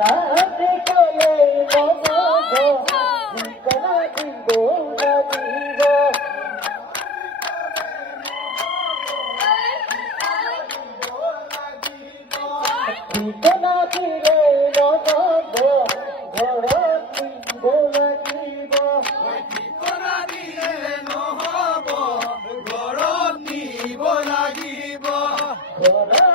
না দেখলে মনব ঠিকানা দিব না দিব ঠিকানা দিলে মনব ঘর দিব না দিব ঠিকানা দিলে নহব ঘৰত নিব লাগিব ঘর